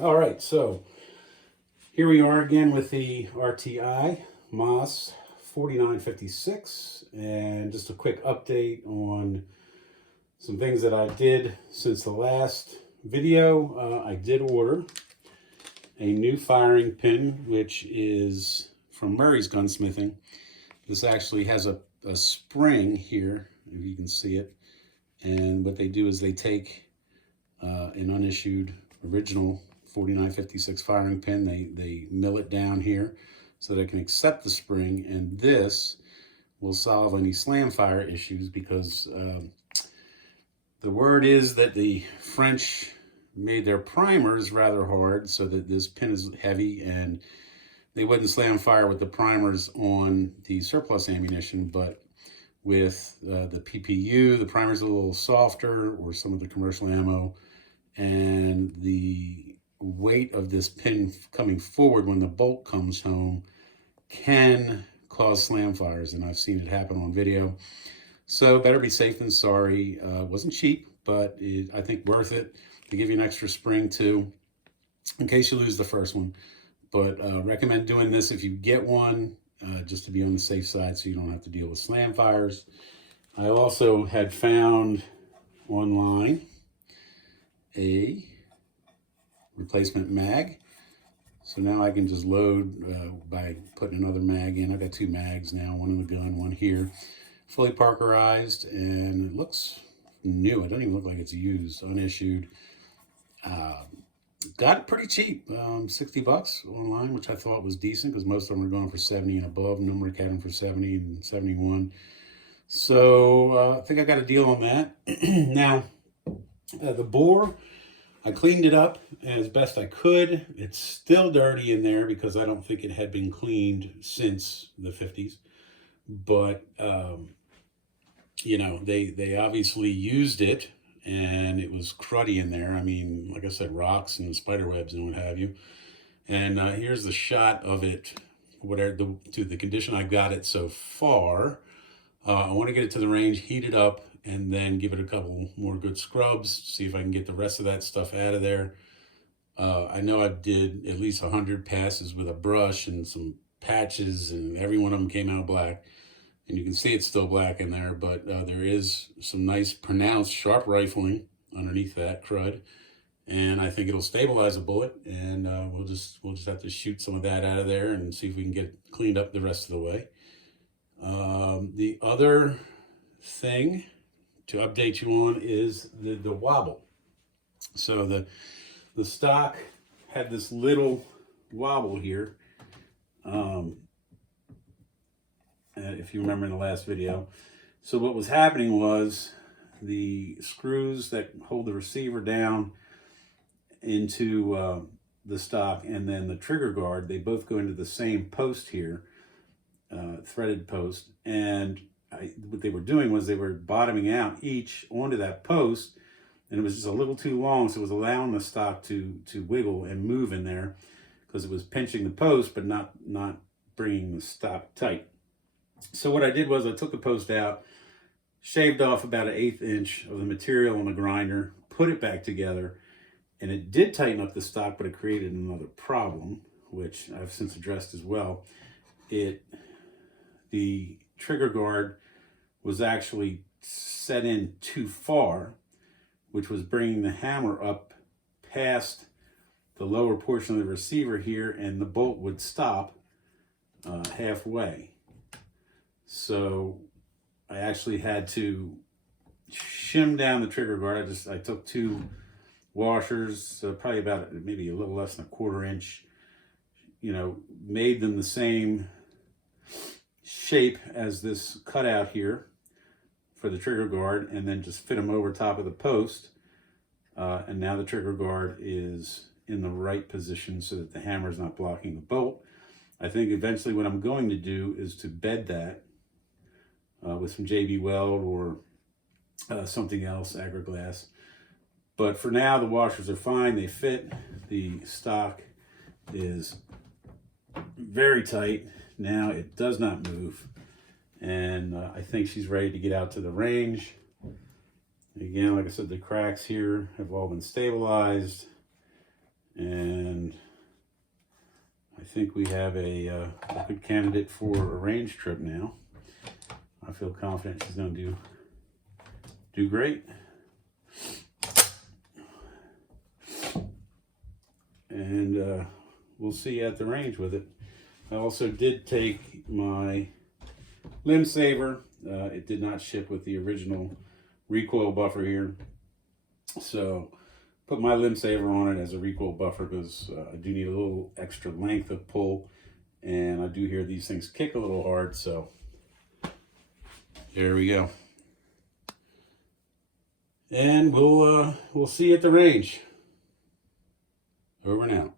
All right, so here we are again with the RTI Mas 4956, and just a quick update on some things that I did since the last video. I did order a new firing pin, which is from Murray's Gunsmithing. This actually has a spring here, if you can see it. And what they do is they take an unissued original 4956 firing pin, they mill it down here so that it can accept the spring, and this will solve any slam fire issues, because the word is that the French made their primers rather hard so that this pin is heavy, and they wouldn't slam fire with the primers on the surplus ammunition, but with the PPU, the primer's a little softer, or some of the commercial ammo, and the weight of this pin coming forward when the bolt comes home can cause slam fires, and I've seen it happen on video. So better be safe than sorry. Wasn't cheap, but I think worth it. They give you an extra spring too, in case you lose the first one. But recommend doing this if you get one, just to be on the safe side so you don't have to deal with slam fires. I also had found online a replacement mag. So now I can just load by putting another mag in. I've got two mags now, one in the gun, one here. Fully Parkerized, and it looks new. It doesn't even look like it's used, unissued. Got it pretty cheap, 60 bucks online, which I thought was decent because most of them are going for 70 and above. Numeric had them for 70 and 71. So I think I got a deal on that. Now, the bore, I cleaned it up as best I could. It's still dirty in there because I don't think it had been cleaned since the 50s. But, you know, they obviously used it, and it was cruddy in there. I mean, like I said, rocks and spider webs and what have you. And here's the shot of it, to the condition I got it so far. I want to get it to the range, heat it up, and then give it a couple more good scrubs, see if I can get the rest of that stuff out of there. I know I did at least 100 passes with a brush and some patches, and every one of them came out black. And you can see it's still black in there, but there is some nice pronounced sharp rifling underneath that crud. And I think it'll stabilize a bullet, and we'll just have to shoot some of that out of there and see if we can get it cleaned up the rest of the way. The other thing to update you on is the wobble. So the stock had this little wobble here. If you remember in the last video. So what was happening was the screws that hold the receiver down into the stock, and then the trigger guard, they both go into the same post here, threaded post. And what they were doing was they were bottoming out each onto that post, and it was just a little too long, so it was allowing the stock to wiggle and move in there because it was pinching the post but not bringing the stock tight. So what I did was I took the post out, shaved off about 1/8 inch of the material on the grinder, put it back together, and it did tighten up the stock, but it created another problem, which I've since addressed as well. The trigger guard was actually set in too far, which was bringing the hammer up past the lower portion of the receiver here, and the bolt would stop halfway. So I actually had to shim down the trigger guard. I took two washers, probably about maybe a little less than 1/4 inch, you know, made them the same shape as this cutout here for the trigger guard, and then just fit them over top of the post. And now the trigger guard is in the right position so that the hammer is not blocking the bolt. I think eventually what I'm going to do is to bed that with some JB Weld or something else, Agriglass. But for now, the washers are fine. They fit. The stock is very tight. Now it does not move. And I think she's ready to get out to the range. Again, like I said, the cracks here have all been stabilized. And I think we have a good candidate for a range trip now. I feel confident she's going to do great. And we'll see you at the range with it. I also did take my limb saver. It did not ship with the original recoil buffer here. So put my limb saver on it as a recoil buffer because I do need a little extra length of pull. And I do hear these things kick a little hard. So there we go. And we'll see you at the range. Over and out.